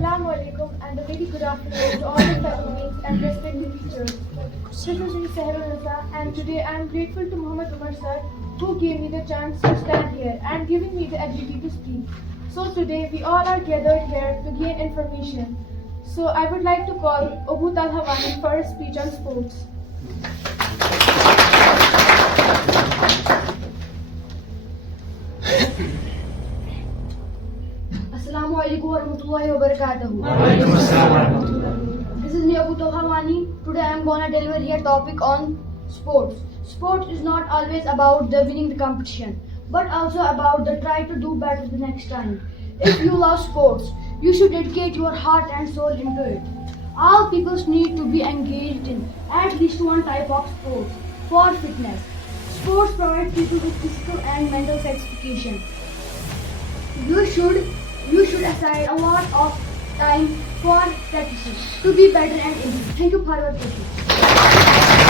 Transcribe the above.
Assalamu alaikum and a very good afternoon to all the fellow mates and respected teachers. This is Shri Seherul Nisa and today I am grateful to Muhammad Umar sir who gave me the chance to stand here and giving me the ability to speak. So today we all are gathered here to gain information. So I would like to call Abu Talhavani for a speech on sports. Assalamu alaikum warahmatullahi wabarakatuh. Walaikum assalam warahmatullahi. This is me Abu Talhavani. Today I am gonna deliver here topic on sports. Sports is not always about the winning the competition, but also about the try to do better the next time. If you love sports, you should dedicate your heart and soul into it. All people need to be engaged in at least one type of sports for fitness. Sports provide people with physical and mental satisfaction. You should assign a lot of time for practicing to be better and improve. Thank you for your attention.